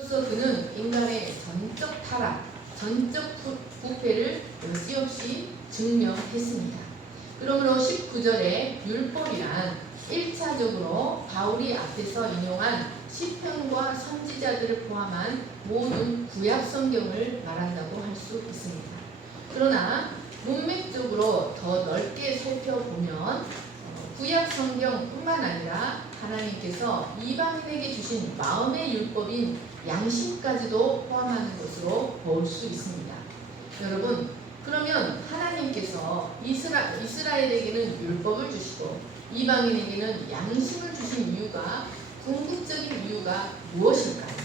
그래서 그는 인간의 전적 타락, 전적 부패를 여지없이 증명했습니다. 그러므로 19절에 율법이란 1차적으로 바울이 앞에서 인용한 시편과 선지자들을 포함한 모든 구약 성경을 말한다고 할 수 있습니다. 그러나 문맥적으로 더 넓게 살펴보면 구약 성경뿐만 아니라 하나님께서 이방인에게 주신 마음의 율법인 양심까지도 포함하는 것으로 볼 수 있습니다. 여러분, 그러면 하나님께서 이스라엘에게는 율법을 주시고 이방인에게는 양심을 주신 이유가, 궁극적인 이유가 무엇일까요?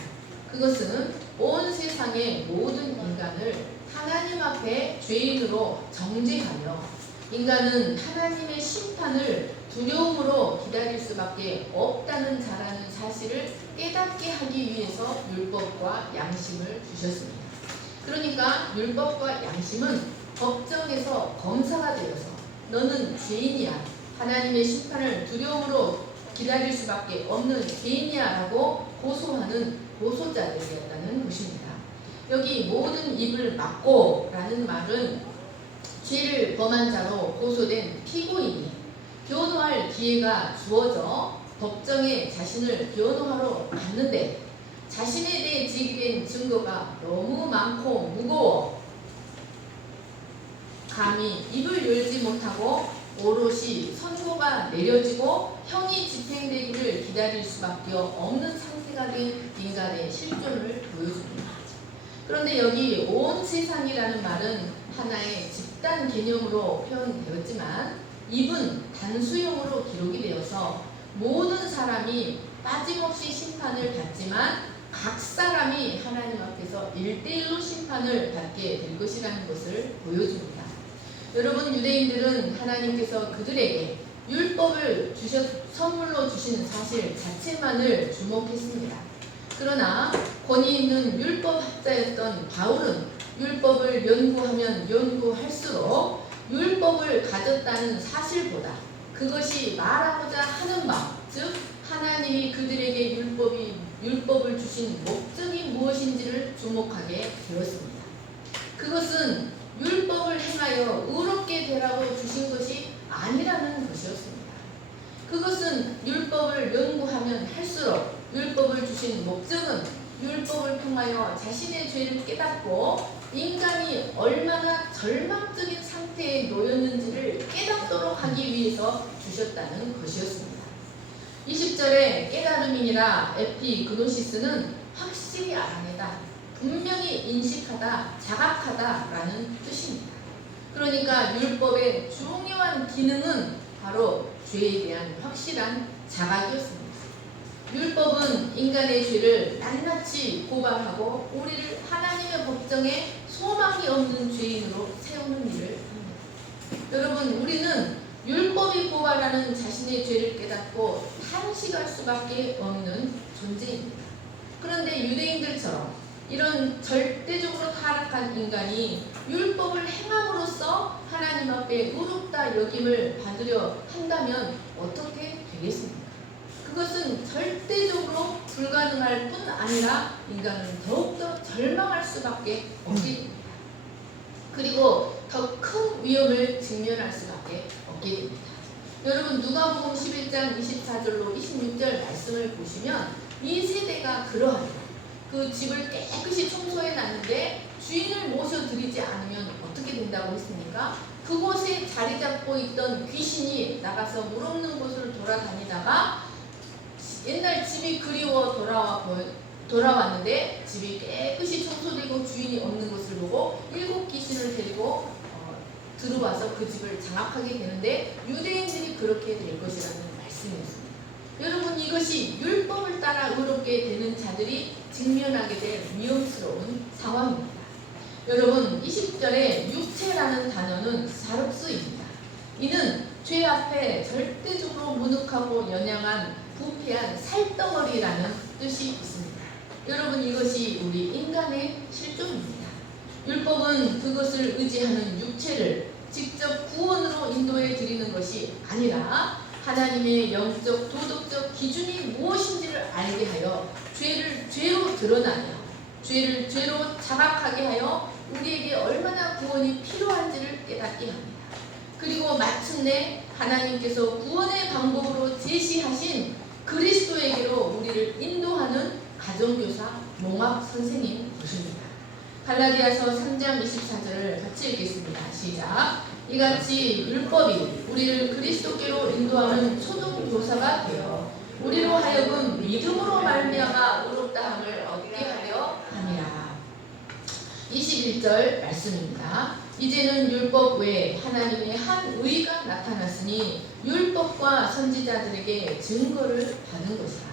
그것은 온 세상의 모든 인간을 하나님 앞에 죄인으로 정죄하며 인간은 하나님의 심판을 두려움으로 기다릴 수밖에 없다는 자라는 사실을 깨닫게 하기 위해서 율법과 양심을 주셨습니다. 그러니까 율법과 양심은 법정에서 검사가 되어서 너는 죄인이야, 하나님의 심판을 두려움으로 기다릴 수밖에 없는 죄인이야 라고 고소하는 고소자들이었다는 것입니다. 여기 모든 입을 막고 라는 말은 죄를 범한 자로 고소된 피고인이 변호할 기회가 주어져 법정에 자신을 변호하러 갔는데 자신에 대해 제기된 증거가 너무 많고 무거워 감히 입을 열지 못하고 오롯이 선고가 내려지고 형이 집행되기를 기다릴 수밖에 없는 상태가 된 인간의 실존을 보여줍니다. 그런데 여기 온 세상이라는 말은 하나의 집단 개념으로 표현되었지만 입은 단수형으로 기록이 되어서 모든 사람이 빠짐없이 심판을 받지만 각 사람이 하나님 앞에서 1대1로 심판을 받게 될 것이라는 것을 보여줍니다. 여러분, 유대인들은 하나님께서 그들에게 율법을 선물로 주시는 사실 자체만을 주목했습니다. 그러나 권위 있는 율법학자였던 바울은 율법을 연구하면 연구할수록 율법을 가졌다는 사실보다 그것이 말하고자 하는 마음, 즉 하나님이 그들에게 율법을 주신 목적이 무엇인지를 주목하게 되었습니다. 그것은 율법을 행하여 의롭게 되라고 주신 것이 아니라는 것이었습니다. 그것은 율법을 연구하면 할수록 율법을 주신 목적은 율법을 통하여 자신의 죄를 깨닫고 인간이 얼마나 절망적인 상태에 놓였는지를 깨닫도록 하기 위해서 주셨다는 것이었습니다. 20절에 깨달음이니라 에피그노시스는 확실히 알아내다, 분명히 인식하다, 자각하다 라는 뜻입니다. 그러니까 율법의 중요한 기능은 바로 죄에 대한 확실한 자각이었습니다. 율법은 인간의 죄를 낱낱이 고발하고 우리를 하나님의 법정에 소망이 없는 죄인으로 세우는 일을 합니다. 여러분, 우리는 율법이 고발하는 자신의 죄를 깨닫고 탄식할 수밖에 없는 존재입니다. 그런데 유대인들처럼 이런 절대적으로 타락한 인간이 율법을 행함으로써 하나님 앞에 의롭다 여김을 받으려 한다면 어떻게 되겠습니까? 그것은 절대적으로 불가능할 뿐 아니라 인간은 더욱더 절망할 수밖에 없게 됩니다. 그리고 더 큰 위험을 직면할 수밖에 없게 됩니다. 여러분, 누가복음 11장 24절로 26절 말씀을 보시면 이 세대가 그러합니다. 그 집을 깨끗이 청소해 놨는데 주인을 모셔드리지 않으면 어떻게 된다고 했습니까? 그곳에 자리 잡고 있던 귀신이 나가서 물 없는 곳을 돌아다니다가 옛날 집이 그리워 돌아왔는데 집이 깨끗이 청소되고 주인이 없는 것을 보고 7 귀신을 데리고 들어와서 그 집을 장악하게 되는데 유대인들이 그렇게 될 것이라는 말씀이었습니다. 여러분, 이것이 율법을 따라 의롭게 되는 자들이 직면하게 될 위험스러운 상황입니다. 여러분, 20절에 육체라는 단어는 사릅스입니다. 이는 죄 앞에 절대적으로 무능하고 연약한 부패한 살덩어리라는 뜻이 있습니다. 여러분, 이것이 우리 인간의 실존입니다. 율법은 그것을 의지하는 육체를 직접 구원으로 인도해 드리는 것이 아니라 하나님의 영적 도덕적 기준이 무엇인지를 알게 하여 죄로 드러나며 죄로 자각하게 하여 우리에게 얼마나 구원이 필요한지를 깨닫게 합니다. 그리고 마침내 하나님께서 구원의 방법으로 제시하신 그리스도에게로 우리를 인도하는 가정교사, 농학 선생님 보십니다. 갈라디아서 3장 24절을 같이 읽겠습니다. 시작. 이같이 율법이 우리를 그리스도께로 인도하는 초등교사가 되어 우리로 하여금 믿음으로 말미암아 의롭다함을 얻게 하려 함이라. 21절 말씀입니다. 이제는 율법 외에 하나님의 한 의가 나타났으니 율법과 선지자들에게 증거를 받은 것이라.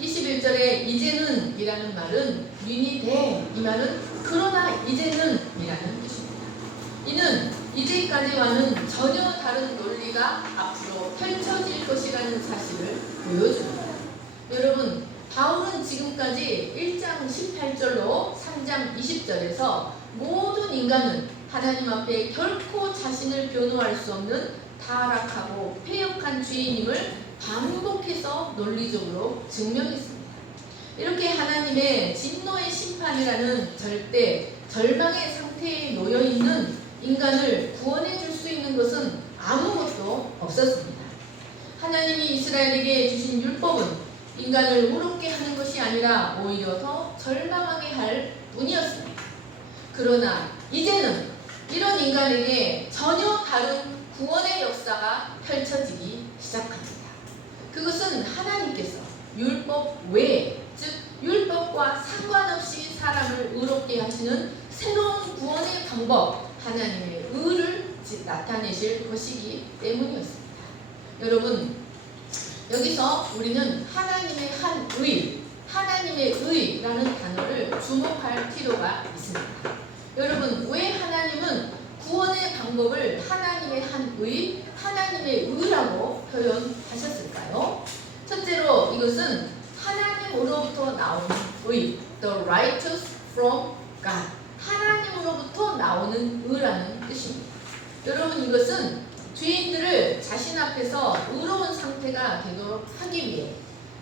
21절에 이제는 이라는 말은 미니데, 이 말은 그러나 이제는 이라는 뜻입니다. 이는 이제까지와는 전혀 다른 논리가 앞으로 펼쳐질 것이라는 사실을 보여줍니다. 여러분, 바울은 지금까지 1장 18절로 3장 20절에서 모든 인간은 하나님 앞에 결코 자신을 변호할 수 없는 타락하고 패역한 죄인임을 반복해서 논리적으로 증명했습니다. 이렇게 하나님의 진노의 심판이라는 절망의 상태에 놓여있는 인간을 구원해 줄 수 있는 것은 아무것도 없었습니다. 하나님이 이스라엘에게 주신 율법은 인간을 의롭게 하는 것이 아니라 오히려 더 절망하게 할 뿐이었습니다. 그러나 이제는 이런 인간에게 전혀 다른 구원의 역사가 펼쳐지기 시작합니다. 그것은 하나님께서 율법 외에, 즉 율법과 상관없이 사람을 의롭게 하시는 새로운 구원의 방법, 하나님의 의를 나타내실 것이기 때문이었습니다. 여러분, 여기서 우리는 하나님의 한 의, 하나님의 의라는 단어를 주목할 필요가 있습니다. 여러분, 왜 하나님은 구원의 방법을 하나님의 한 의, 하나님의 의라고 표현하셨을까요? 첫째로 이것은 하나님으로부터 나오는 의, the righteous from God, 하나님으로부터 나오는 의라는 뜻입니다. 여러분, 이것은 죄인들을 자신 앞에서 의로운 상태가 되도록 하기 위해,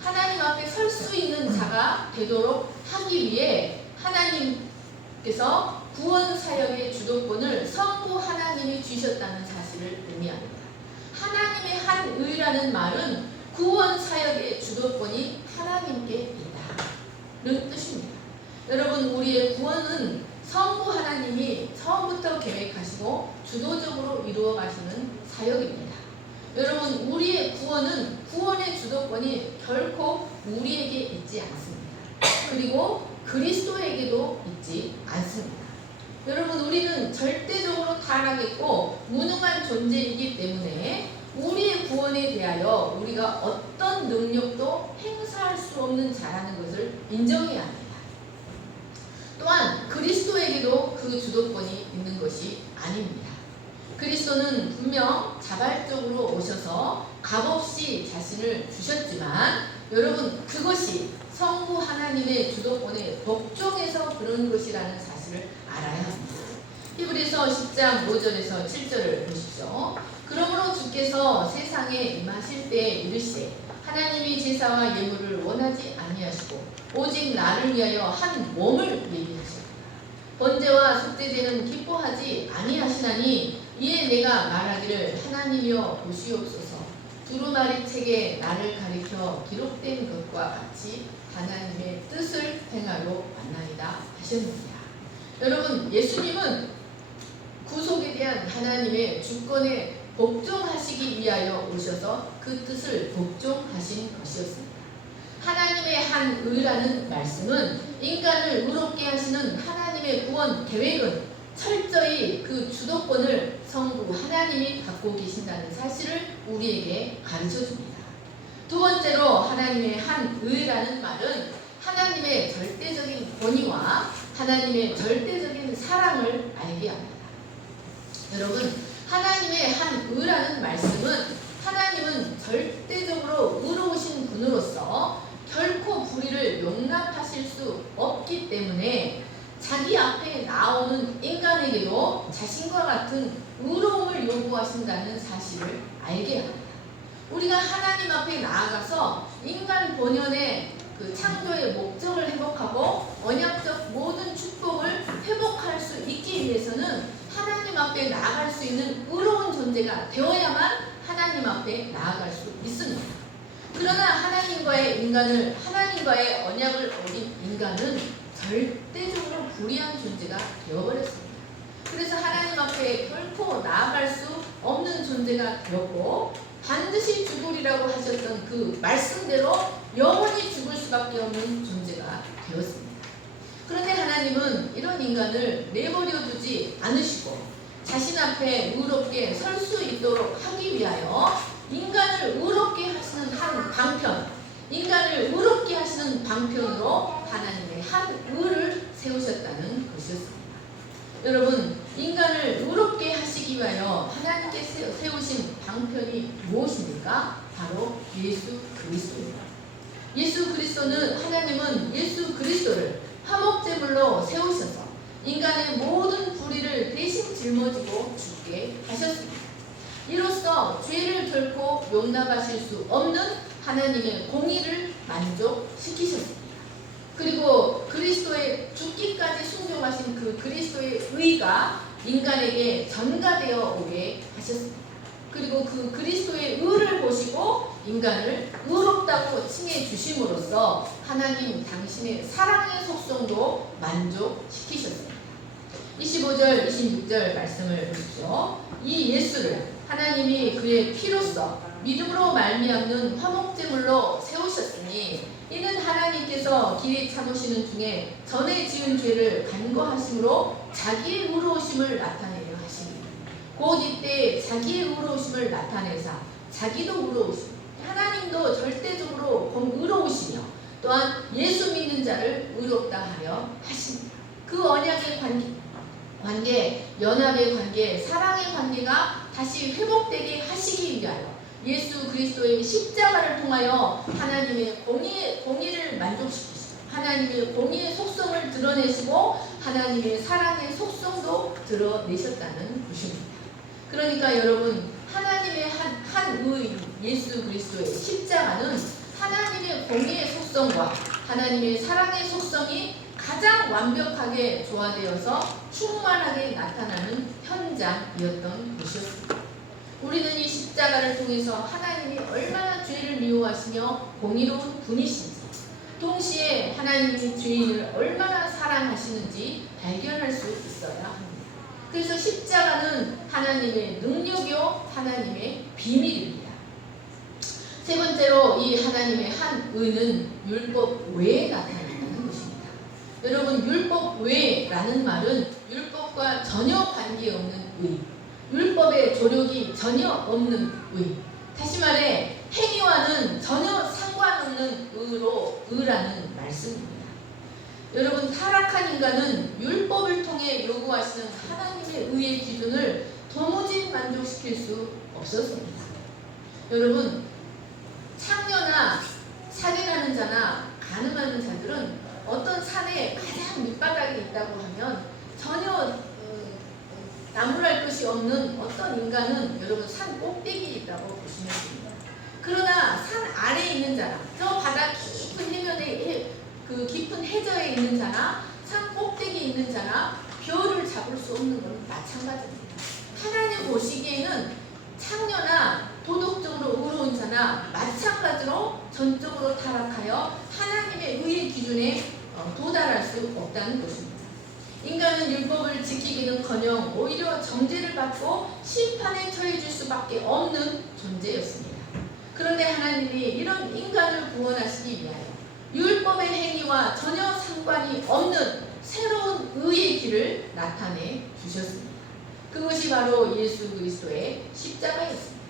하나님 앞에 설 수 있는 자가 되도록 하기 위해 하나님께서 구원 사역의 주도권을 성부 하나님이 주셨다는 사실을 의미합니다. 하나님의 한 의라는 말은 구원 사역의 주도권이 하나님께 있다는 뜻입니다. 여러분, 우리의 구원은 성부 하나님이 처음부터 계획하시고 주도적으로 이루어 가시는 사역입니다. 여러분, 우리의 구원은 구원의 주도권이 결코 우리에게 있지 않습니다. 그리고 그리스도에게도 있지 않습니다. 여러분, 우리는 절대적으로 타락했고 무능한 존재이기 때문에 우리의 구원에 대하여 우리가 어떤 능력도 행사할 수 없는 자라는 것을 인정해야 합니다. 또한 그리스도에게도 그 주도권이 있는 것이 아닙니다. 그리스도는 분명 자발적으로 오셔서 값없이 자신을 주셨지만 여러분, 그것이 성부 하나님의 주도권에 복종해서 그런 것이라는 사실을 알아야 합니다. 히브리서 10장 5절에서 7절을 보십시오. 그러므로 주께서 세상에 임하실 때에 이르시되 하나님이 제사와 예물을 원하지 아니하시고 오직 나를 위하여 한 몸을 예비하셨다. 번제와 속죄제는 기뻐하지 아니하시나니 이에 내가 말하기를 하나님이여 보시옵소서. 두루마리 책에 나를 가리켜 기록된 것과 같이 하나님의 뜻을 행하러 왔나이다 하셨느니라. 여러분, 예수님은 구속에 대한 하나님의 주권에 복종하시기 위하여 오셔서 그 뜻을 복종하신 것이었습니다. 하나님의 한 의라는 말씀은 인간을 의롭게 하시는 하나님의 구원 계획은 철저히 그 주도권을 성부 하나님이 갖고 계신다는 사실을 우리에게 가르쳐줍니다. 두 번째로 하나님의 한 의라는 말은 하나님의 절대적인 권위와 하나님의 절대적인 사랑을 알게 합니다. 여러분, 하나님의 한 의라는 말씀은 하나님은 절대적으로 의로우신 분으로서 결코 불의를 용납하실 수 없기 때문에 자기 앞에 나오는 인간에게도 자신과 같은 의로움을 요구하신다는 사실을 알게 합니다. 우리가 하나님 앞에 나아가서 인간 본연의 그 창조의 목적을 회복하고 언약적 모든 축복을 회복할 수 있기 위해서는 하나님 앞에 나아갈 수 있는 의로운 존재가 되어야만 하나님 앞에 나아갈 수 있습니다. 그러나 하나님과의 언약을 어긴 인간은 절대적으로 불의한 존재가 되어버렸습니다. 그래서 하나님 앞에 결코 나아갈 수 없는 존재가 되었고 반드시 죽으리라고 하셨던 그 말씀대로 영원히 죽을 수밖에 없는 존재가 되었습니다. 그런데 하나님은 이런 인간을 내버려 두지 않으시고 자신 앞에 의롭게 설 수 있도록 하기 위하여 인간을 의롭게 하시는 한 방편, 인간을 의롭게 하시는 방편으로 하나님의 한 의를 세우셨다는 것이었습니다. 여러분, 인간을 의롭게 하시기 위하여 하나님께 세우신 방편이 무엇입니까? 바로 예수 그리스도입니다. 예수 그리스도는 하나님은 예수 그리스도를 화목제물로 세우셔서 인간의 모든 불의를 대신 짊어지고 죽게 하셨습니다. 이로써 죄를 결코 용납하실 수 없는 하나님의 공의를 만족시키셨습니다. 그리고 그리스도의 죽기까지 순종하신 그 그리스도의 의가 인간에게 전가되어 오게 하셨습니다. 그리고 그 그리스도의 의를 보시고 인간을 의롭다고 칭해 주심으로써 하나님 당신의 사랑의 속성도 만족시키셨습니다. 25절, 26절 말씀을 보십시오. 이 예수를 하나님이 그의 피로써 믿음으로 말미암는 화목제물로 세우셨으니 이는 하나님께서 길에 참으시는 중에 전에 지은 죄를 간과하심으로 자기의 의로우심을 나타내려 하시니 곧 이때 자기의 의로우심을 나타내사 자기도 의로우시고 하나님도 절대적으로 의로우시며 또한 예수 믿는 자를 의롭다 하려 하십니다. 그 언약의 관계, 연합의 관계, 사랑의 관계가 다시 회복되게 하시기 위하여 예수 그리스도의 십자가를 통하여 하나님의 공의를 만족시키시고 하나님의 공의의 속성을 드러내시고 하나님의 사랑의 속성도 드러내셨다는 것입니다. 그러니까 여러분, 하나님의 한 의인 예수 그리스도의 십자가는 하나님의 공의의 속성과 하나님의 사랑의 속성이 가장 완벽하게 조화되어서 충만하게 나타나는 현장이었던 것이었습니다. 우리는 이 십자가를 통해서 하나님이 얼마나 죄를 미워하시며 공의로운 분이신지, 동시에 하나님이 죄인을 얼마나 사랑하시는지 발견할 수 있어야 합니다. 그래서 십자가는 하나님의 능력이요 하나님의 비밀입니다. 세 번째로 이 하나님의 한 의는 율법 외에 나타난다는 것입니다. 여러분, 율법 외라는 말은 율법과 전혀 관계없는 의, 율법의 조력이 전혀 없는 의, 다시 말해 행위와는 전혀 상관없는 의라는 말씀입니다. 여러분, 타락한 인간은 율법을 통해 요구하시는 하나님의 의의 기준을 도무지 만족시킬 수 없었습니다. 여러분, 창녀나 살인하는 자나 간음하는 자들은 어떤 산에 가장 밑바닥에 있다고 하면 전혀 나무랄 것이 없는 어떤 인간은 여러분 산 꼭대기에 있다고 보시면 됩니다. 그러나 산 아래에 있는 자나 저 바다 깊은 해변에 그 깊은 해저에 있는 자나 산 꼭대기에 있는 자나 별을 잡을 수 없는 건 마찬가지입니다. 하나님 보시기에는 창녀나 도덕적으로 의로운 자나 마찬가지로 전적으로 타락하여 하나님의 의의 기준에 도달할 수 없다는 것입니다. 인간은 율법을 지키기는커녕 오히려 정죄를 받고 심판에 처해질 수밖에 없는 존재였습니다. 그런데 하나님이 이런 인간을 구원하시기 위하여 율법의 행위와 전혀 상관이 없는 새로운 의의 길을 나타내 주셨습니다. 그것이 바로 예수 그리스도의 십자가였습니다.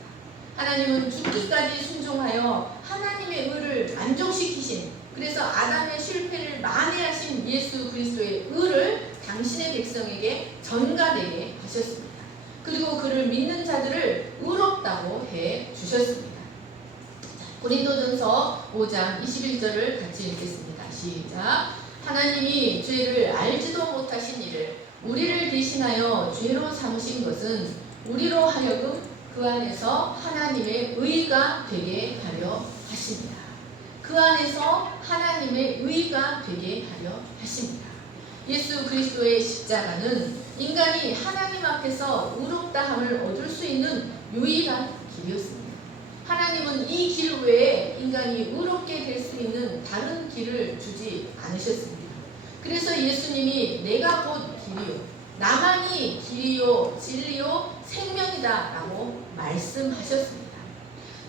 하나님은 죽기까지 순종하여 하나님의 의를 만족시키신, 그래서 아담의 실패를 만회하신 예수 그리스도의 의를 당신의 백성에게 전가되게 하셨습니다. 그리고 그를 믿는 자들을 의롭다고 해 주셨습니다. 고린도전서 5장 21절을 같이 읽겠습니다. 시작. 하나님이 죄를 알지도 못하신 이를 우리를 대신하여 죄로 삼으신 것은 우리로 하여금 그 안에서 하나님의 의가 되게 하려 하십니다. 그 안에서 하나님의 의가 되게 하려 하십니다. 예수 그리스도의 십자가는 인간이 하나님 앞에서 의롭다함을 얻을 수 있는 유일한 길이었습니다. 하나님은 이 길 외에 인간이 의롭게 될 수 있는 다른 길을 주지 않으셨습니다. 그래서 예수님이 내가 곧 길이요 나만이 길이요 진리요 생명이다 라고 말씀하셨습니다.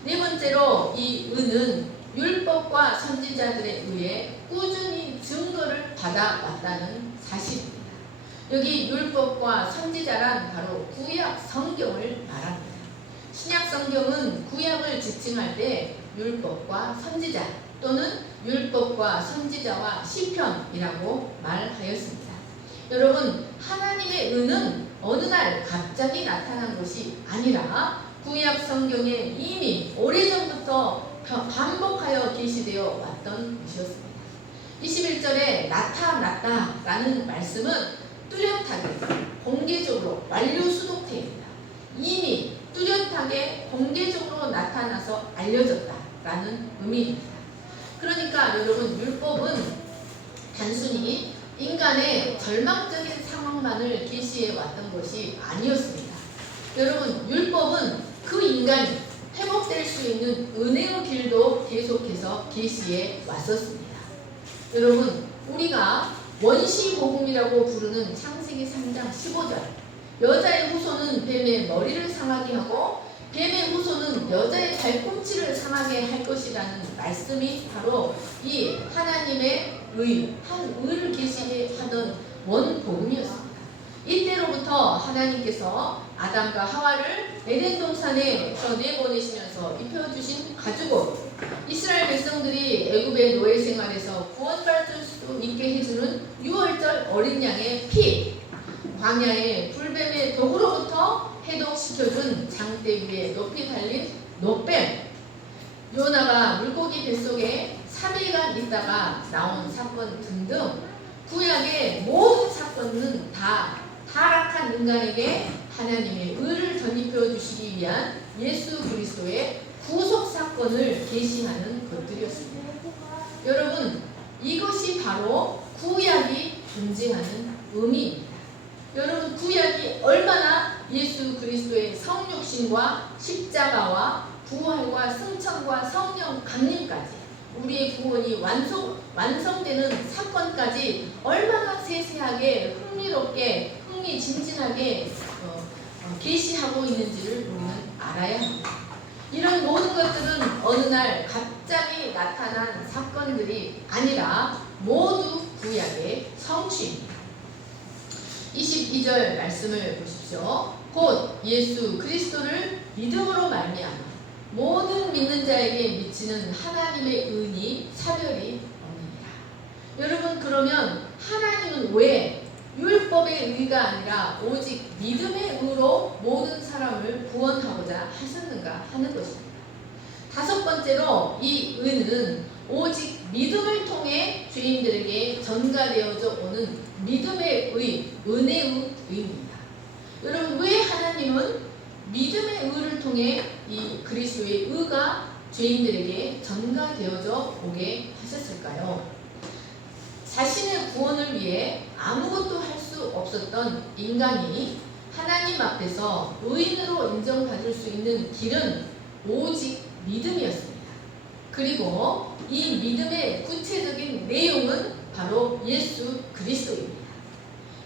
네 번째로 이 의는 율법과 선지자들에 의해 꾸준히 증거를 받아왔다는 사실입니다. 여기 율법과 선지자란 바로 구약 성경을 말합니다. 신약 성경은 구약을 지칭할 때 율법과 선지자 또는 율법과 선지자와 시편이라고 말하였습니다. 여러분, 하나님의 의는 어느 날 갑자기 나타난 것이 아니라 구약 성경에 이미 오래전부터 반복하여 계시되어 왔던 것이었습니다. 21절에 나타났다라는 말씀은 뚜렷하게 공개적으로 완료 수동태입니다. 이미 뚜렷하게 공개적으로 나타나서 알려졌다라는 의미입니다. 그러니까 여러분, 율법은 단순히 인간의 절망적인 상황만을 계시해 왔던 것이 아니었습니다. 여러분, 율법은 그 인간이 회복될 수 있는 은혜의 길도 계속해서 계시해 왔었습니다. 여러분, 우리가 원시복음이라고 부르는 창세기 3장 15절 여자의 후손은 뱀의 머리를 상하게 하고 뱀의 후손은 여자의 발꿈치를 상하게 할 것이라는 말씀이 바로 이 하나님의 한 의를 계시하던 원복음이었습니다. 이때로부터 하나님께서 아담과 하와를 에덴 동산에서 내보내시면서 입혀주신 가죽옷, 이스라엘 백성들이 애굽의 노예 생활에서 구원받을 수 있게 해주는 6월절 어린 양의 피, 광야의 불뱀의 독으로부터 해독시켜준 장대 위에 높이 달린 노뱀, 요나가 물고기 뱃속에 3일간 있다가 나온 사건 등등 구약의 모든 사건은 다 타락한 인간에게 하나님의 의를 전입해 주시기 위한 예수 그리스도의 구속 사건을 계시하는 것들이었습니다. 여러분, 이것이 바로 구약이 존재하는 의미입니다. 여러분, 구약이 얼마나 예수 그리스도의 성육신과 십자가와 부활과 승천과 성령 강림까지 우리의 구원이 완성되는 사건까지 얼마나 세세하게 흥미롭게 흥미진진하게 계시하고 있는지를 우리는 알아야 합니다. 이런 모든 것들은 어느 날 갑자기 나타난 사건들이 아니라 모두 구약의 성취입니다. 22절 말씀을 보십시오. 곧 예수 그리스도를 믿음으로 말미암아 모든 믿는 자에게 미치는 하나님의 은이 차별이 없느니라. 여러분, 그러면 하나님은 왜 율법의 의가 아니라 오직 믿음의 의로 모든 사람을 구원하고자 하셨는가 하는 것입니다. 다섯 번째로 이 의는 오직 믿음을 통해 죄인들에게 전가되어져 오는 믿음의 의, 은혜의 의입니다. 여러분, 왜 하나님은 믿음의 의를 통해 이 그리스도의 의가 죄인들에게 전가되어져 오게 하셨을까요? 자신의 구원을 위해 아무것도 할 수 없었던 인간이 하나님 앞에서 의인으로 인정받을 수 있는 길은 오직 믿음이었습니다. 그리고 이 믿음의 구체적인 내용은 바로 예수 그리스도입니다.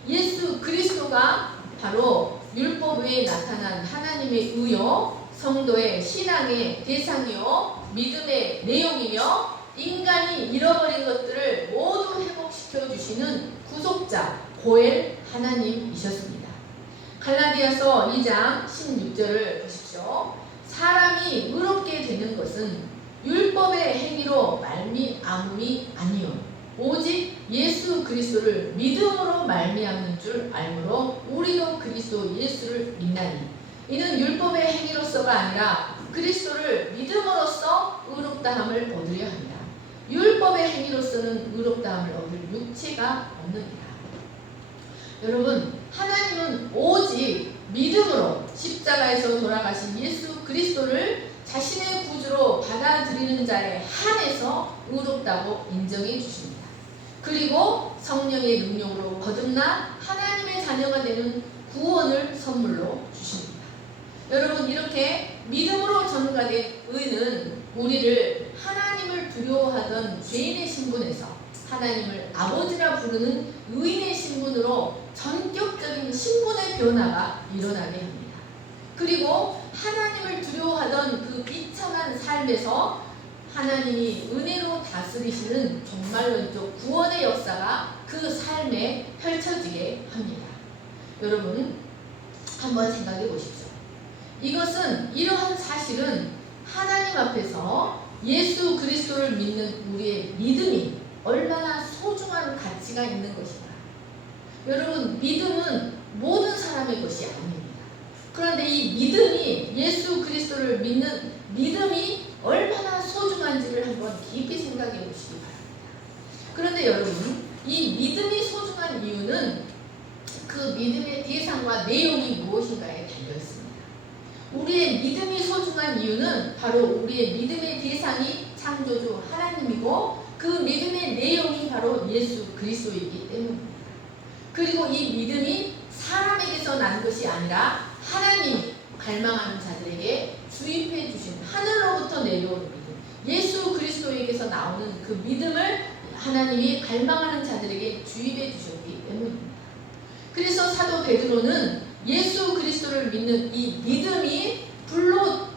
예수 그리스도가 바로 율법 외에 나타난 하나님의 의요, 성도의 신앙의 대상이요, 믿음의 내용이며 인간이 잃어버린 것들을 모두 회복시켜 주시는 구속자 고엘 하나님이셨습니다. 갈라디아서 2장 16절을 보십시오. 사람이 의롭게 되는 것은 율법의 행위로 말미암음이 아니요 오직 예수 그리스도를 믿음으로 말미암는 줄 알므로 우리도 그리스도 예수를 믿나니 이는 율법의 행위로서가 아니라 그리스도를 믿음으로써 의롭다함을 얻으려 합니다. 율법의 행위로서는 의롭다함을 얻을 육체가 없느니라. 여러분, 하나님은 오직 믿음으로 십자가에서 돌아가신 예수 그리스도를 자신의 구주로 받아들이는 자에 한해서 의롭다고 인정해 주십니다. 그리고 성령의 능력으로 거듭나 하나님의 자녀가 되는 구원을 선물로 주십니다. 여러분, 이렇게 믿음으로 전가된 의는 우리를 하나님을 두려워하던 죄인의 신분에서 하나님을 아버지라 부르는 의인의 신분으로 전격적인 신분의 변화가 일어나게 합니다. 그리고 하나님을 두려워하던 그 비참한 삶에서 하나님이 은혜로 다스리시는 종말론적 구원의 역사가 그 삶에 펼쳐지게 합니다. 여러분, 한번 생각해 보십시오. 이러한 사실은 하나님 앞에서 예수 그리스도를 믿는 우리의 믿음이 얼마나 소중한 가치가 있는 것인가. 여러분, 믿음은 모든 사람의 것이 아닙니다. 그런데 이 믿음이, 예수 그리스도를 믿는 믿음이 얼마나 소중한지를 한번 깊이 생각해 보시기 바랍니다. 그런데 여러분, 이 믿음이 소중한 이유는 그 믿음의 대상과 내용이 무엇인가에 달려 있습니다. 우리의 믿음이 소중한 이유는 바로 우리의 믿음의 대상이 창조주 하나님이고 그 믿음의 내용이 바로 예수 그리스도이기 때문입니다. 그리고 이 믿음이 사람에게서 난 것이 아니라 하나님이 갈망하는 자들에게 주입해 주신 하늘로부터 내려오는 믿음, 예수 그리스도에게서 나오는 그 믿음을 하나님이 갈망하는 자들에게 주입해 주셨기 때문입니다. 그래서 사도 베드로는 예수 그리스도를 믿는 이 믿음이 불로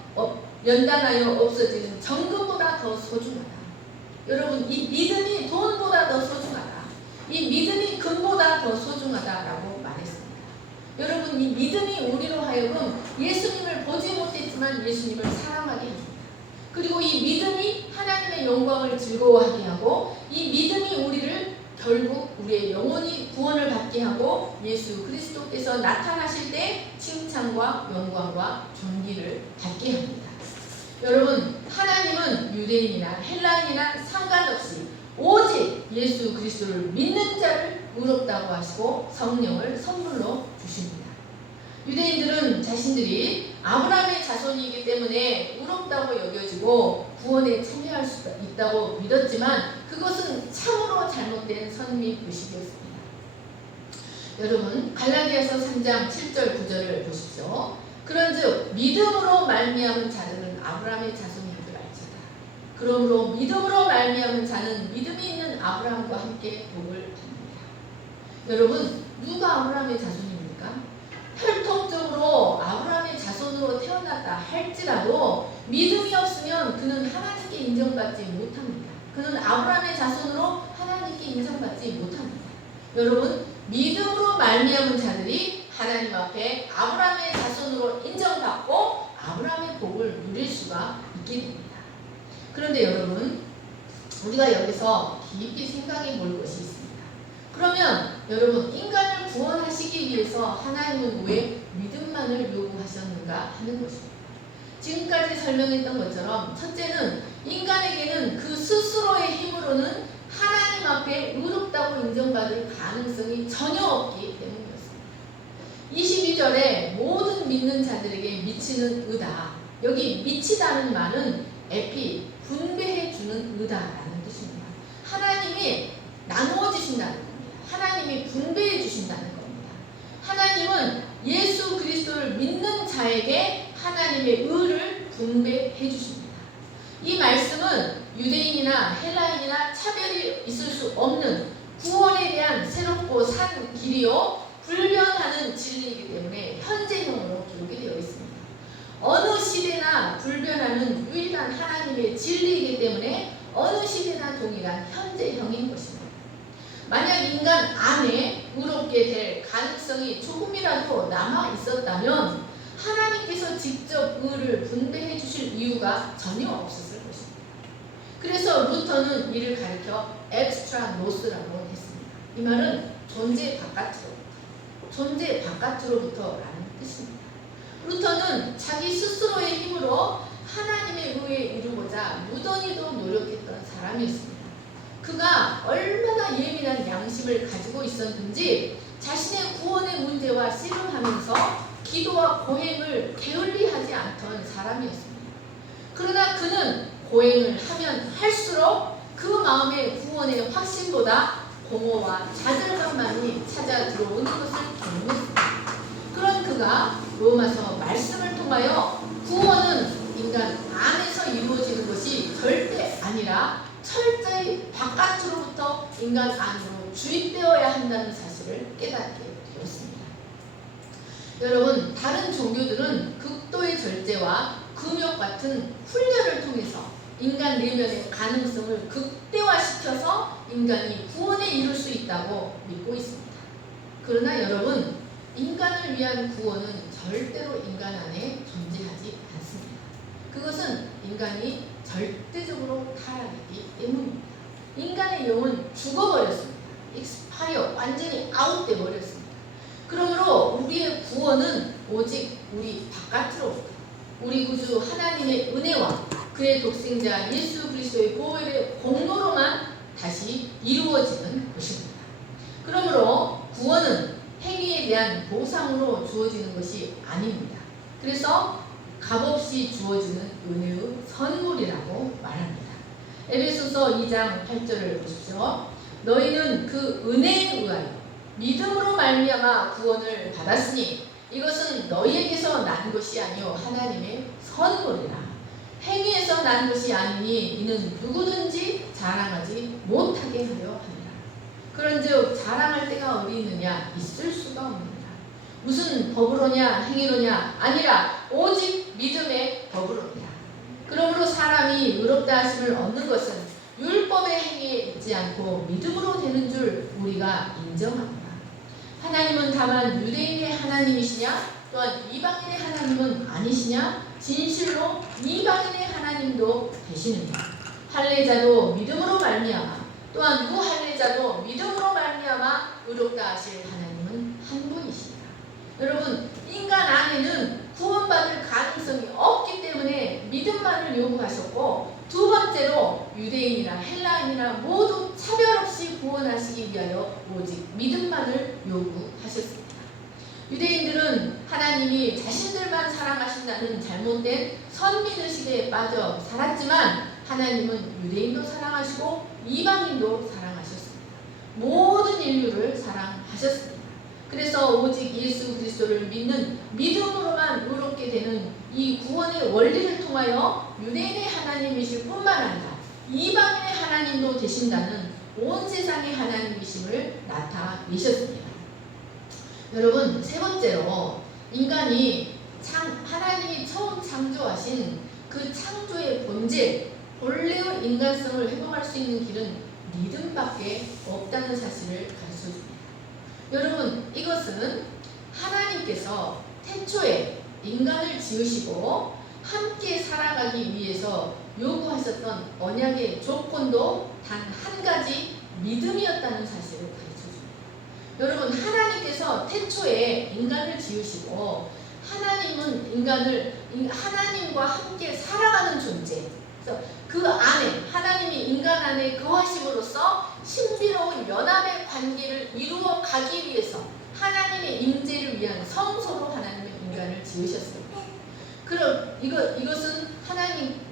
연단하여 없어지는 정금보다 더 소중하다. 여러분, 이 믿음이 돈보다 더 소중하다. 이 믿음이 금보다 더 소중하다라고 말했습니다. 여러분, 이 믿음이 우리로 하여금 예수님을 보지 못했지만 예수님을 사랑하게 합니다. 그리고 이 믿음이 하나님의 영광을 즐거워하게 하고 이 믿음이 우리를 결국 우리의 영혼이 구원을 받게 하고 예수 그리스도께서 나타나실 때 칭찬과 영광과 존귀를 받게 합니다. 여러분, 하나님은 유대인이나 헬라인이나 상관없이 오직 예수 그리스도를 믿는 자를 의롭다고 하시고 성령을 선물로 주십니다. 유대인들은 자신들이 아브라함의 자손이기 때문에 의롭다고 여겨지고 구원에 참여할 수 있다고 믿었지만 그것은 참으로 잘못된 선미의식이었습니다. 여러분, 갈라디아서 3장 7절 9절을 보십시오. 그런즉 믿음으로 말미암은 자들은 아브라함의 자손인 줄 알지어다. 그러므로 믿음으로 말미암은 자는 믿음이 있는 아브라함과 함께 복을 받느니라. 여러분, 누가 아브라함의 자손입니까? 혈통적으로 아브라함의 자손으로 태어났다 할지라도 믿음이 없으면 그는 하나님께 인정받지 못합니다. 그는 아브라함의 자손으로 하나님께 인정받지 못합니다. 여러분, 믿음으로 말미암은 자들이 하나님 앞에 아브라함의 자손으로 인정받고 아브라함의 복을 누릴 수가 있게 됩니다. 그런데 여러분, 우리가 여기서 깊이 생각해 볼 것이 있습니다. 그러면 여러분, 인간을 구원하시기 위해서 하나님은 왜 믿음만을 요구하셨는가 하는 것입니다. 지금까지 설명했던 것처럼 첫째는 인간에게는 그 스스로의 힘으로는 하나님 앞에 의롭다고 인정받을 가능성이 전혀 없기 때문이었습니다. 22절에 모든 믿는 자들에게 미치는 의다. 여기 미치다는 말은 에피, 분배해주는 의다라는 뜻입니다. 하나님이 나누어 주신다는 겁니다. 하나님이 분배해 주신다는 겁니다. 하나님은 예수 그리스도를 믿는 자에게 하나님의 의를 분배해 주십니다. 이 말씀은 유대인이나 헬라인이나 차별이 있을 수 없는 구원에 대한 새롭고 산 길이요 불변하는 진리이기 때문에 현재형으로 기록이 되어 있습니다. 어느 시대나 불변하는 유일한 하나님의 진리이기 때문에 어느 시대나 동일한 현재형인 것입니다. 만약 인간 안에 의롭게 될 가능성이 조금이라도 남아 있었다면 하나님께서 직접 의를 분배해 주실 이유가 전혀 없었을 것입니다. 그래서 루터는 이를 가리켜 엑스트라 노스라고 했습니다. 이 말은 존재 바깥으로부터라는 뜻입니다. 루터는 자기 스스로의 힘으로 하나님의 의에 이루고자 무던히도 노력했던 사람이었습니다. 그가 얼마나 예민한 양심을 가지고 있었는지 자신의 구원의 문제와 씨름하면서 기도와 고행을 게을리하지 않던 사람이었습니다. 그러나 그는 고행을 하면 할수록 그 마음의 구원의 확신보다 공허와 좌절감만이 찾아 들어오는 것을 경험했습니다. 그런 그가 로마서 말씀을 통하여 구원은 인간 안에서 이루어지는 것이 절대 아니라 철저히 바깥으로부터 인간 안으로 주입되어야 한다는 사실을 깨닫게 되었습니다. 여러분, 다른 종교들은 극도의 절제와 금욕 같은 훈련을 통해서 인간 내면의 가능성을 극대화시켜서 인간이 구원에 이룰 수 있다고 믿고 있습니다. 그러나 여러분, 인간을 위한 구원은 절대로 인간 안에 존재하지 않습니다. 그것은 인간이 절대적으로 타락했기 때문입니다. 인간의 영은 죽어버렸습니다. expire, 완전히 아웃돼 버렸습니다. 그러므로 우리의 구원은 오직 우리 바깥으로부터 우리 구주 하나님의 은혜와 그의 독생자 예수 그리스도의 보혈의 공로로만 다시 이루어지는 것입니다. 그러므로 구원은 행위에 대한 보상으로 주어지는 것이 아닙니다. 그래서 값없이 주어지는 은혜의 선물이라고 말합니다. 에베소서 2장 8절을 보십시오. 너희는 그 은혜에 의하여 믿음으로 말미암아 구원을 받았으니 이것은 너희에게서 난 것이 아니요 하나님의 선물이라. 행위에서 난 것이 아니니 이는 누구든지 자랑하지 못하게 하려 합니다. 그런즉 자랑할 때가 어디 있느냐? 있을 수가 없느니라. 무슨 법으로냐 행위로냐? 아니라 오직 믿음의 법으로냐. 그러므로 사람이 의롭다 하심을 얻는 것은 율법의 행위에 있지 않고 믿음으로 되는 줄 우리가 인정합니다. 하나님은 다만 유대인의 하나님이시냐? 또한 이방인의 하나님은 아니시냐? 진실로 이방인의 하나님도 되시느냐? 할례자도 믿음으로 말미암아 또한 무할례자도 믿음으로 말미암아 의롭다 하실 하나님은 한 분이시다. 여러분, 인간 안에는 구원받을 가능성이 없기 때문에 믿음만을 요구하셨고, 두 번째로 유대인이나 헬라인이나 모두 차별 없이 구원하시기 위하여 오직 믿음만을 요구하셨습니다. 유대인들은 하나님이 자신들만 사랑하신다는 잘못된 선민의식에 빠져 살았지만 하나님은 유대인도 사랑하시고 이방인도 사랑하셨습니다. 모든 인류를 사랑하셨습니다. 그래서 오직 예수 그리스도를 믿는 믿음으로만 의롭게 되는 이 구원의 원리를 통하여 유대인의 하나님이실 뿐만 아니라 이방인의 하나님도 되신다는 온 세상의 하나님이심을 나타내셨습니다. 여러분, 세 번째로 인간이 하나님이 처음 창조하신 그 창조의 본질, 본래의 인간성을 회복할 수 있는 길은 믿음밖에 없다는 사실을 가르쳐줍니다. 여러분, 이것은 하나님께서 태초에 인간을 지으시고 함께 살아가기 위해서 요구하셨던 언약의 조건도 단 한 가지 믿음이었다는 사실을 가르쳐줍니다. 여러분, 하나님께서 태초에 인간을 지으시고 하나님은 하나님과 함께 살아가는 존재, 그래서 그 안에 하나님이 인간 안에 거하심으로써 신비로운 연합의 관계를 이루어 가기 위해서 하나님의 임재를 위한 성소로 하나님은 인간을 지으셨습니다. 그럼 이것은 하나님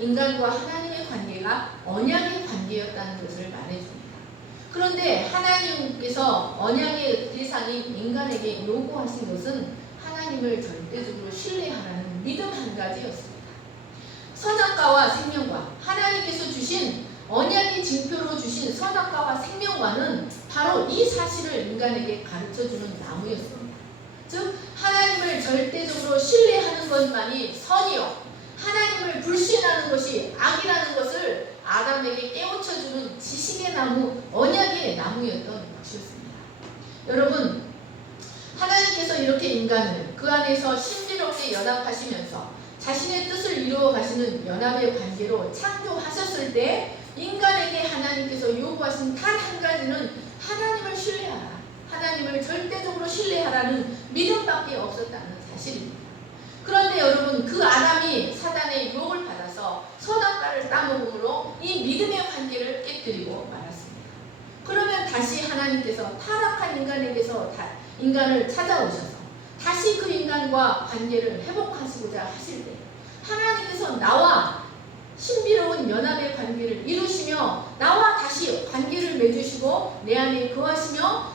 인간과 하나님의 관계가 언약의 관계였다는 것을 말해줍니다. 그런데 하나님께서 언약의 대상인 인간에게 요구하신 것은 하나님을 절대적으로 신뢰하라는 믿음 한 가지였습니다. 선악과와 생명과, 하나님께서 주신 언약의 징표로 주신 선악과와 생명과는 바로 이 사실을 인간에게 가르쳐주는 나무였습니다. 즉, 하나님을 절대적으로 신뢰하는 것만이 선이요 하나님을 불신하는 것이 악이라는 것을 아담에게 깨우쳐주는 지식의 나무, 언약의 나무였던 것이었습니다. 여러분, 하나님께서 이렇게 인간을 그 안에서 신비롭게 연합하시면서 자신의 뜻을 이루어 가시는 연합의 관계로 창조하셨을 때 인간에게 하나님께서 요구하신 단 한 가지는 하나님을 신뢰하라, 하나님을 절대적으로 신뢰하라는 믿음밖에 없었다는 사실입니다. 그런데 여러분, 그 아담이 사단의 유혹을 받아서 선악과를 따먹음으로 이 믿음의 관계를 깨뜨리고 말았습니다. 그러면 다시 하나님께서 타락한 인간에게서 인간을 찾아오셔서 다시 그 인간과 관계를 회복하시고자 하실 때 하나님께서 나와 신비로운 연합의 관계를 이루시며 나와 다시 관계를 맺으시고 내 안에 거하시며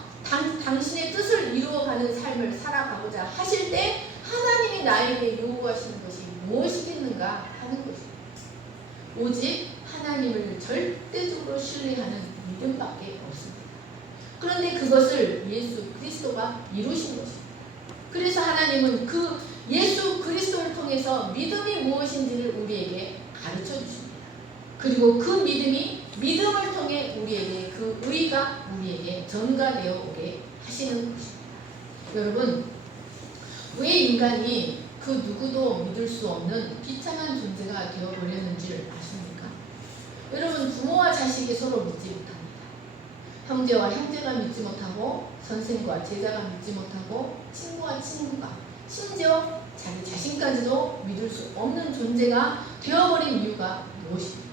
당신의 뜻을 이루어가는 삶을 살아가고자 하실 때 하나님이 나에게 요구하시는 것이 무엇이겠는가 하는 것입니다. 오직 하나님을 절대적으로 신뢰하는 믿음밖에 없습니다. 그런데 그것을 예수 그리스도가 이루신 것입니다. 그래서 하나님은 그 예수 그리스도를 통해서 믿음이 무엇인지를 우리에게 가르쳐 주십니다. 그리고 그 믿음을 통해 우리에게 그 의가 우리에게 전가되어 오게 하시는 것입니다. 여러분, 왜 인간이 그 누구도 믿을 수 없는 비참한 존재가 되어버렸는지를 아십니까? 여러분, 부모와 자식이 서로 믿지 못합니다. 형제와 형제가 믿지 못하고 선생과 제자가 믿지 못하고 친구와 친구가 심지어 자기 자신까지도 믿을 수 없는 존재가 되어버린 이유가 무엇입니까?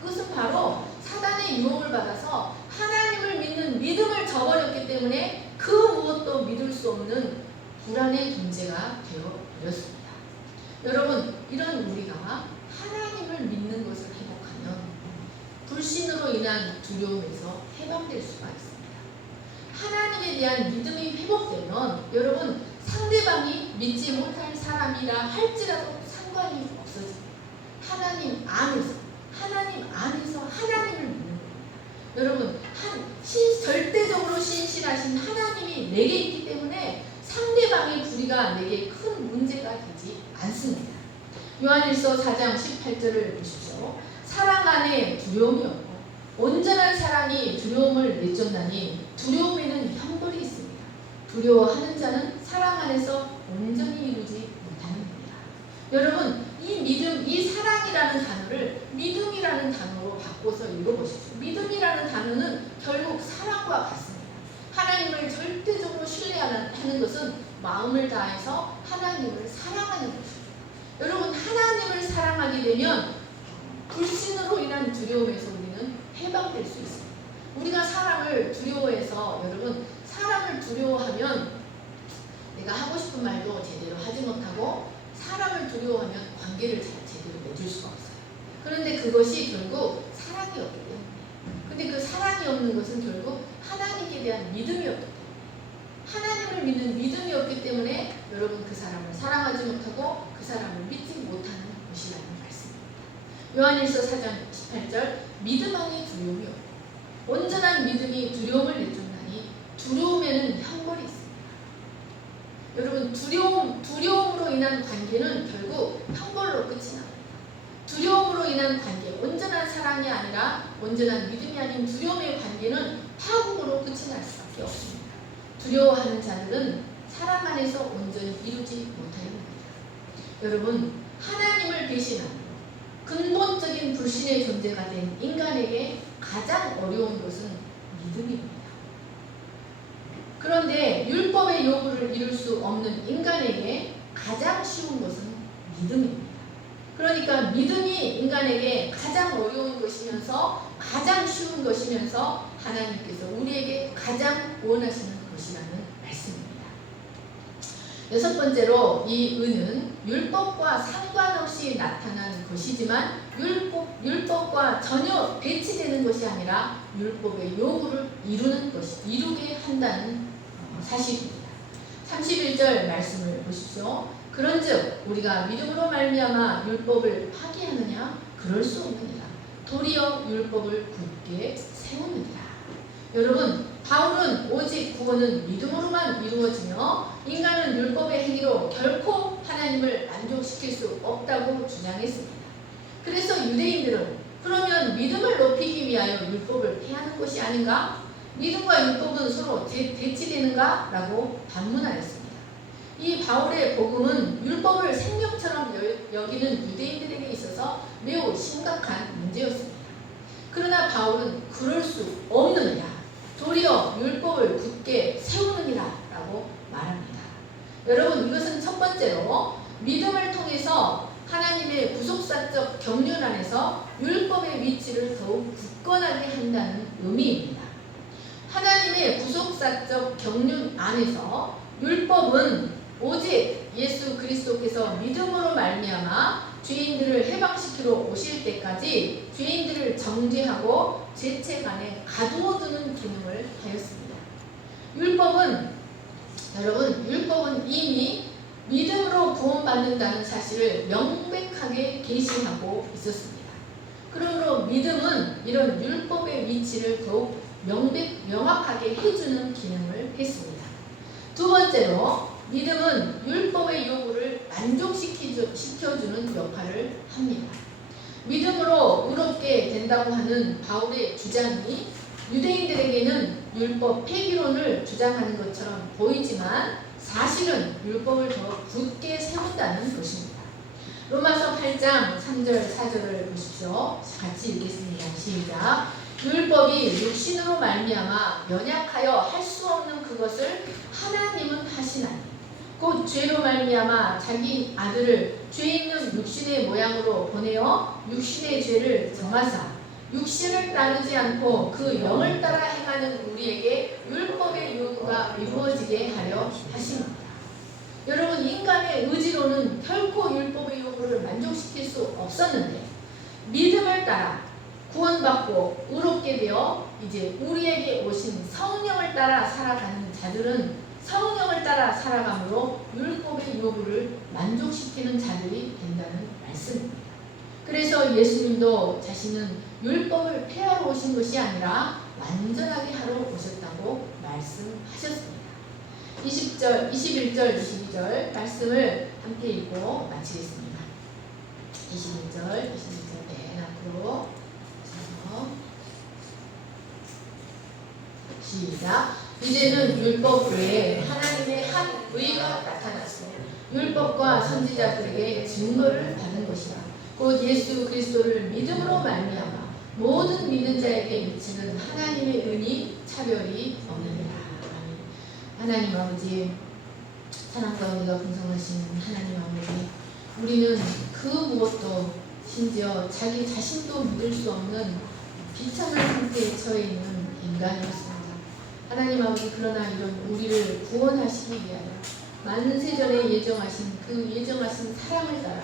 그것은 바로 사단의 유혹을 받아서 하나님을 믿는 믿음을 저버렸기 때문에 그 무엇도 믿을 수 없는 불안의 존재가 되어버렸습니다. 여러분, 이런 우리가 하나님을 믿는 것을 회복하면 불신으로 인한 두려움에서 해방될 수가 있습니다. 하나님에 대한 믿음이 회복되면 여러분, 상대방이 믿지 못할 사람이라 할지라도 상관이 없어집니다. 하나님 안에서 하나님을 믿는 겁니다. 여러분, 절대적으로 신실하신 하나님이 내게 있기 때문에 상대방의 불의가 내게 큰 문제가 되지 않습니다. 요한일서 4장 18절을 보십시오. 사랑 안에 두려움이 없고 온전한 사랑이 두려움을 내쫓나니 두려움에는 형벌이 있습니다. 두려워하는 자는 사랑 안에서 온전히 이루지 못하는 겁니다. 여러분, 이 믿음, 이 사랑이라는 단어를 믿음이라는 단어로 바꿔서 읽어보십시오. 믿음이라는 단어는 결국 사랑과 같습니다. 하나님을 절대적으로 신뢰하는 것은 마음을 다해서 하나님을 사랑하는 것입니다. 여러분, 하나님을 사랑하게 되면 불신으로 인한 두려움에서 우리는 해방될 수 있습니다. 우리가 사람을 두려워해서 여러분, 사람을 두려워하면 내가 하고 싶은 말도 제대로 하지 못하고 사람을 두려워하면 관계를 제대로 맺을 수가 없어요. 그런데 그것이 결국 사랑이 없기 때문에. 근데 그 사랑이 없는 것은 결국 하나님께 대한 믿음이 없기 때문에. 하나님을 믿는 믿음이 없기 때문에 여러분, 그 사람을 사랑하지 못하고 그 사람을 믿지 못하는 것이라는 말씀입니다. 요한일서 4장 18절 믿음 안에 두려움이 없고 온전한 믿음이 두려움을 내쫓나니 두려움에는 형벌이 있습니다. 여러분, 두려움으로 인한 관계는 결국 형벌로 끝이 납니다. 두려움으로 인한 관계, 온전한 사랑이 아니라 온전한 믿음이 아닌 두려움의 관계는 파국으로 끝이 날 수밖에 없습니다. 두려워하는 자들은 사랑 안에서 온전히 이루지 못합니다. 여러분, 하나님을 배신하는 근본적인 불신의 존재가 된 인간에게 가장 어려운 것은 믿음입니다. 그런데 율법의 요구를 이룰 수 없는 인간에게 가장 쉬운 것은 믿음입니다. 그러니까 믿음이 인간에게 가장 어려운 것이면서 가장 쉬운 것이면서 하나님께서 우리에게 가장 원하시는 것이라는 말씀입니다. 여섯 번째로 이 은은 율법과 상관없이 나타난 것이지만 율법과 전혀 배치되는 것이 아니라 율법의 요구를 이루게 한다는 사실입니다. 31절 말씀을 보십시오. 그런즉 우리가 믿음으로 말미암아 율법을 파기하느냐? 그럴 수 없느니라. 도리어 율법을 굳게 세우느니라. 여러분, 바울은 오직 구원은 믿음으로만 이루어지며 인간은 율법의 행위로 결코 하나님을 만족시킬 수 없다고 주장했습니다. 그래서 유대인들은 그러면 믿음을 높이기 위하여 율법을 폐하는 것이 아닌가? 믿음과 율법은 서로 대치되는가? 라고 반문하였습니다. 이 바울의 복음은 율법을 생명처럼 여기는 유대인들에게 있어서 매우 심각한 문제였습니다. 그러나 바울은 그럴 수 없느니라, 도리어 율법을 굳게 세우느니라 라고 말합니다. 여러분, 이것은 첫 번째로 믿음을 통해서 하나님의 구속사적 경륜 안에서 율법의 위치를 더욱 굳건하게 한다는 의미입니다. 하나님의 구속사적 경륜 안에서 율법은 오직 예수 그리스도께서 믿음으로 말미암아 죄인들을 해방시키러 오실 때까지 죄인들을 정죄하고 죄책안에 가두어두는 기능을 하였습니다. 율법은 이미 믿음으로 구원받는다는 사실을 명백하게 계시하고 있었습니다. 그러므로 믿음은 이런 율법의 위치를 더욱 명확하게 해주는 기능을 했습니다. 두 번째로 믿음은 율법의 요구를 만족시켜주는 역할을 합니다. 믿음으로 의롭게 된다고 하는 바울의 주장이 유대인들에게는 율법 폐기론을 주장하는 것처럼 보이지만 사실은 율법을 더 굳게 세운다는 것입니다. 로마서 8장 3절 4절을 보십시오. 같이 읽겠습니다. 시작. 율법이 육신으로 말미암아 연약하여 할 수 없는 그것을 하나님은 하시나니 곧 죄로 말미암아 자기 아들을 죄 있는 육신의 모양으로 보내어 육신의 죄를 정하사 육신을 따르지 않고 그 영을 따라 행하는 우리에게 율법의 요구가 이루어지게 하려 하십니다. 여러분, 인간의 의지로는 결코 율법의 요구를 만족시킬 수 없었는데 믿음을 따라 구원받고 의롭게 되어 이제 우리에게 오신 성령을 따라 살아가는 자들은 성령을 따라 살아감으로 율법의 요구를 만족시키는 자들이 된다는 말씀입니다. 그래서 예수님도 자신은 율법을 폐하러 오신 것이 아니라 완전하게 하러 오셨다고 말씀하셨습니다. 20절, 21절, 22절 말씀을 함께 읽고 마치겠습니다. 21절 맨 앞으로 시작. 이제는 율법 외에 하나님의 한 의가 나타났어 율법과 선지자들에게 증거를 받은 것이다. 곧 예수 그리스도를 믿음으로 말미암아 모든 믿는 자에게 미치는 하나님의 은이 차별이 없느니라. 하나님 아버지, 사랑과 은혜가 풍성하신 하나님 아버지, 우리는 그 무엇도 심지어 자기 자신도 믿을 수 없는 비참한 상태에 처해 있는 인간이었습니다. 하나님 아버지, 그러나 이런 우리를 구원하시기 위하여 만세전에 예정하신 그 예정하신 사랑을 따라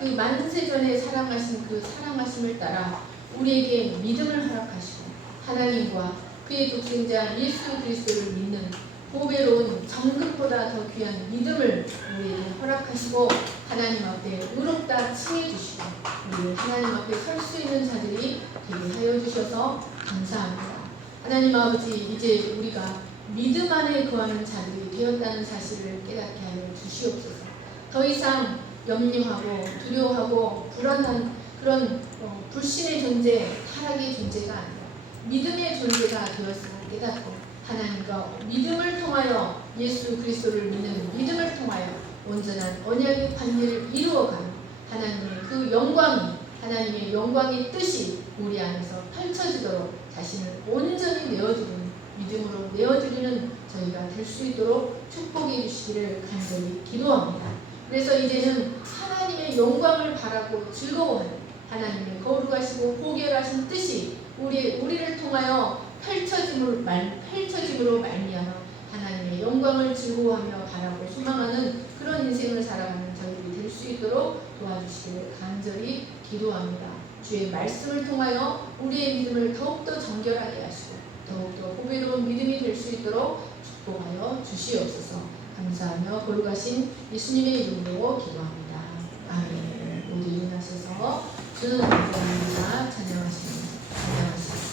그 만세전에 사랑하신 그 사랑하심을 따라 우리에게 믿음을 허락하시고 하나님과 그의 독생자 예수 그리스도를 믿는 보배로운 정금보다 더 귀한 믿음을 우리에게 허락하시고 하나님 앞에 의롭다 칭해 주시고 우리를 하나님 앞에 설 수 있는 자들이 되게 하여 주셔서 감사합니다. 하나님 아버지, 이제 우리가 믿음 안에 거하는 자들이 되었다는 사실을 깨닫게 하여 주시옵소서. 더 이상 염려하고 두려워하고 불안한 그런 불신의 존재, 타락의 존재가 아니라 믿음의 존재가 되었음을 깨닫고 하나님과 믿음을 통하여 예수 그리스도를 믿는 믿음을 통하여 온전한 언약의 관계를 이루어가는 하나님의 영광의 뜻이 우리 안에서 펼쳐지도록 자신을 온전히 내어드리는 믿음으로 내어드리는 저희가 될 수 있도록 축복해 주시기를 간절히 기도합니다. 그래서 이제는 하나님의 영광을 바라고 즐거워하는 하나님의 거룩하시고 고결하신 뜻이 우리를 통하여 펼쳐짐으로 말미암아 하나님의 영광을 즐거워하며 바라고 소망하는 그런 인생을 살아가는 저희들이 될 수 있도록 도와주시기를 간절히 기도합니다. 주의 말씀을 통하여 우리의 믿음을 더욱더 정결하게 하시고 더욱더 보배로운 믿음이 될 수 있도록 축복하여 주시옵소서. 감사하며 거룩하신 예수님의 이름으로 기도합니다. 아멘. 모두 일어나셔서 주는 감사합니다. 찬양하십니다. 찬양하십니다.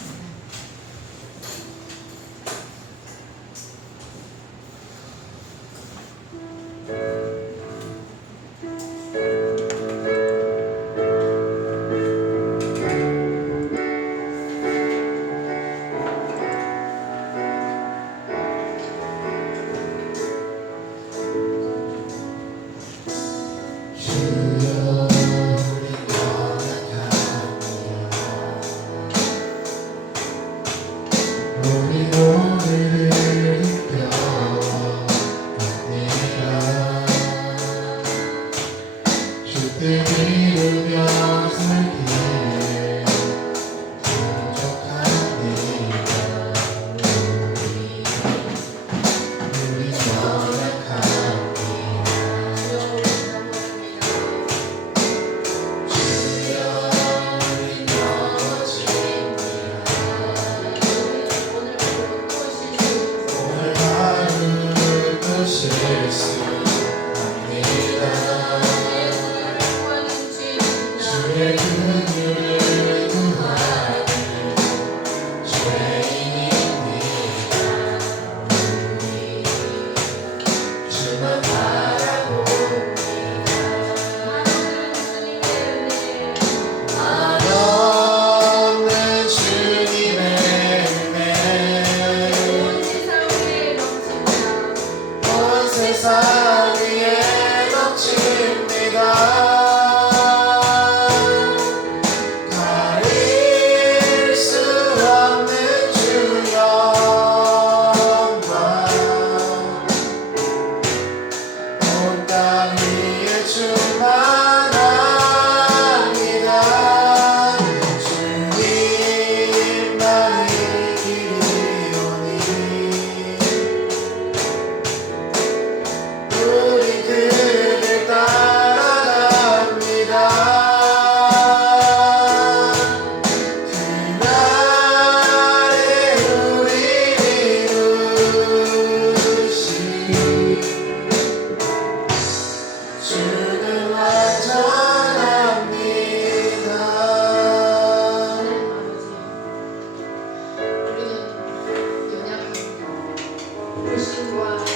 불신과